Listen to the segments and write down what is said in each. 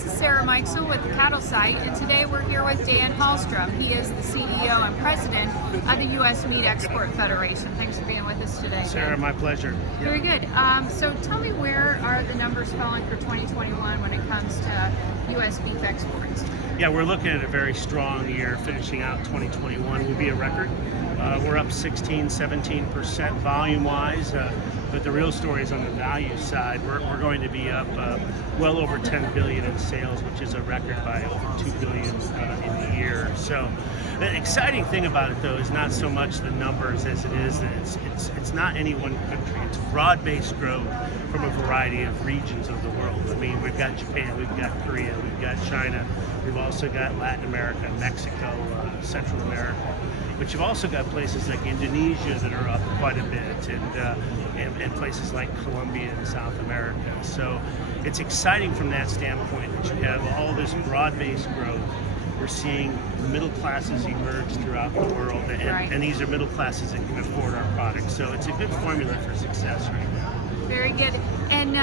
This is Sarah Meixel with the Cattle Site, and today we're here with Dan Halstrom. He is the CEO and President of the U.S. Meat Export Federation. Thanks for being with us today. Sarah, my pleasure. Very good. So tell me, where are the numbers falling for 2021 when it comes to U.S. beef exports? Yeah, we're looking at a very strong year. Finishing out 2021 will be a record. We're up 16-17% volume-wise, but the real story is on the value side. We're going to be up well over 10 billion in sales, which is a record by over 2 billion in the year. So the exciting thing about it, though, is not so much the numbers as it is that it's not any one country. It's broad-based growth from a variety of regions of the world. I mean, we've got Japan, we've got Korea, we've got China, we've also got Latin America, Mexico, Central America. But you've also got places like Indonesia that are up quite a bit, and places like Colombia and South America. So it's exciting from that standpoint that you have all this broad-based growth. We're seeing middle classes emerge throughout the world, and these are middle classes that can afford our products. So it's a good formula for success right now. Very good. And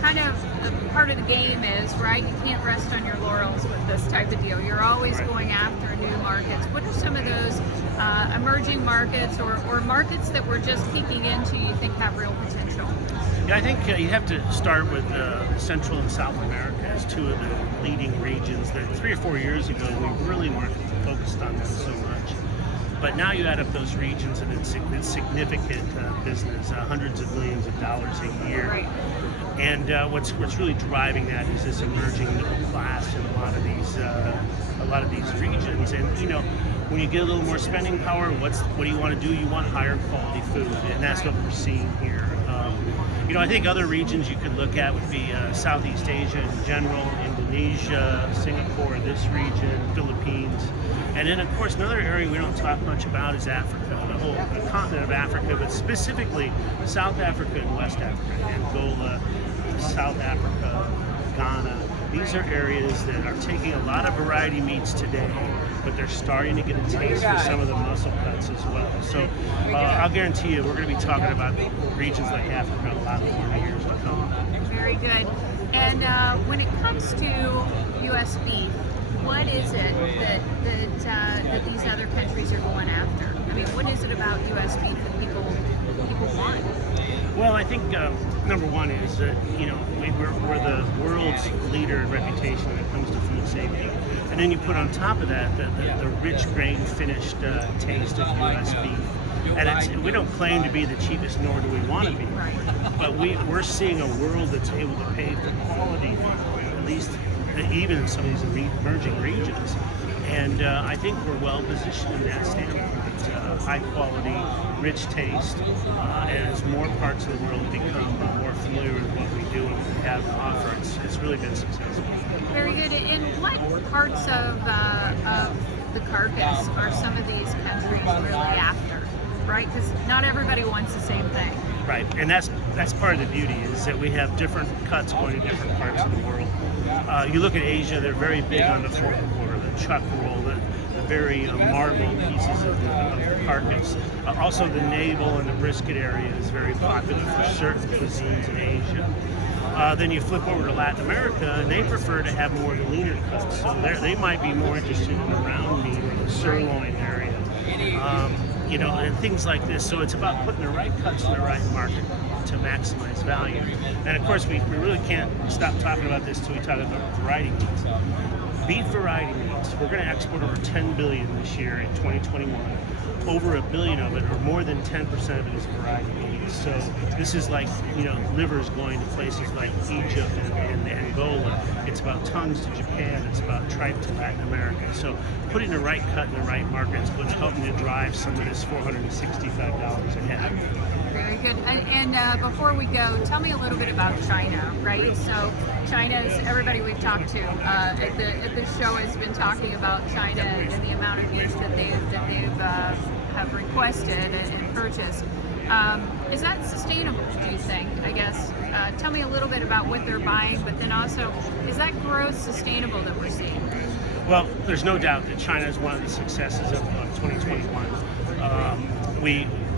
kind of part of the game is, right, you can't rest on your laurels with this type of deal. You're always going after new markets. What are some of those emerging markets or markets that we're just peeking into you think have real potential? Yeah, I think you have to start with Central and South America as two of the leading regions that 3 or 4 years ago we really weren't focused on them so much. But now you add up those regions and it's significant business, hundreds of millions of dollars a year. Right. And what's really driving that is this emerging middle class in a lot of these regions. And you know, when you get a little more spending power, what do you want to do? You want higher quality food, and that's what we're seeing here. You know, I think other regions you could look at would be Southeast Asia in general, Indonesia, Singapore, this region, Philippines. And then, of course, another area we don't talk much about is Africa, the continent of Africa, but specifically South Africa and West Africa, Angola, South Africa, Ghana. These are areas that are taking a lot of variety meats today, but they're starting to get a taste for some of the muscle cuts as well. So I'll guarantee you we're going to be talking about regions like Africa a lot more in the years to come. Very good. And when it comes to U.S. beef, what is it that these other countries are going after? I mean, what is it about U.S. beef that people want? Well, I think number one is that we're the world's leader in reputation when it comes to food safety, and then you put on top of that the rich grain finished taste of U.S. beef. And we don't claim to be the cheapest, nor do we want to be, but we're seeing a world that's able to pay for quality, at least even in some of these emerging regions. And I think we're well positioned in that standpoint. High quality, rich taste, and as more parts of the world become more familiar with what we do and what we have to offer, it's really been successful. Very good. And what parts of the carcass are some of these countries really after? Right, because not everybody wants the same thing. Right, and that's part of the beauty is that we have different cuts going to different parts of the world. You look at Asia; they're very big on the fourth quarter, the chuck roll, the very marbled pieces of the carcass. Also, the navel and the brisket area is very popular for certain cuisines in Asia. Then you flip over to Latin America, and they prefer to have more of the leaner cuts. So they might be more interested in the round meat or the sirloin area. And things like this. So it's about putting the right cuts in the right market to maximize value. And of course, we really can't stop talking about this until we talk about variety meats. Beef variety meats, we're going to export over 10 billion this year in 2021. Over a billion of it, or more than 10% of it, is variety meats. So this is like, livers going to places like Egypt and Angola. It's about tongues to Japan. It's about tripe to Latin America. So putting the right cut in the right market is what's helping to drive some of this $465 a head. Very good. And before we go, tell me a little bit about China, right? So China is, everybody we've talked to at this show has been talking about China and the amount of goods that they've have requested and purchased. Is that sustainable, do you think? I guess. Tell me a little bit about what they're buying, but then also, is that growth sustainable that we're seeing? Well, there's no doubt that China is one of the successes of 2021.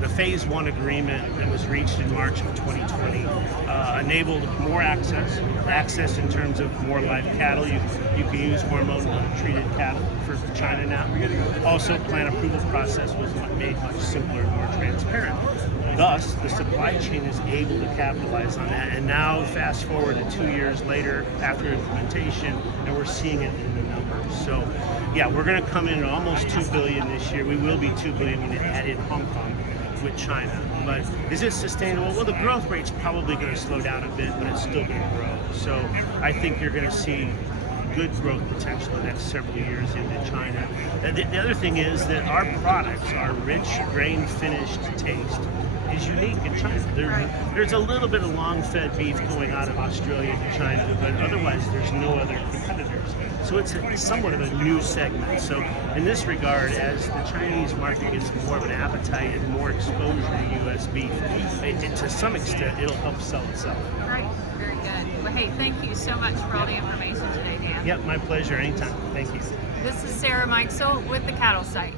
The Phase 1 agreement that was reached in March of 2020 enabled more access in terms of more live cattle. You can use hormone-treated cattle for China now. Also, plant approval process was made much simpler and more transparent. Thus, the supply chain is able to capitalize on that. And now, fast forward to 2 years later after implementation, and we're seeing it in the numbers. So, yeah, we're going to come in at almost $2 billion this year. We will be $2 billion when it added Hong Kong with China. But is it sustainable? Well, the growth rate's probably going to slow down a bit, but it's still going to grow. So I think you're going to see good growth potential the next several years into China. And the other thing is that our products, our rich grain-finished taste, is unique in China. There's a little bit of long-fed beef going out of Australia to China, but otherwise there's no other competitors. So it's somewhat of a new segment. So in this regard, as the Chinese market gets more of an appetite and more exposure to U.S. beef, to some extent it'll help sell itself. Right, very good. Well, hey, thank you so much for all the information today, Dan. Yep, my pleasure. Anytime. Thank you. This is Sarah Mikesell with the Cattle Site.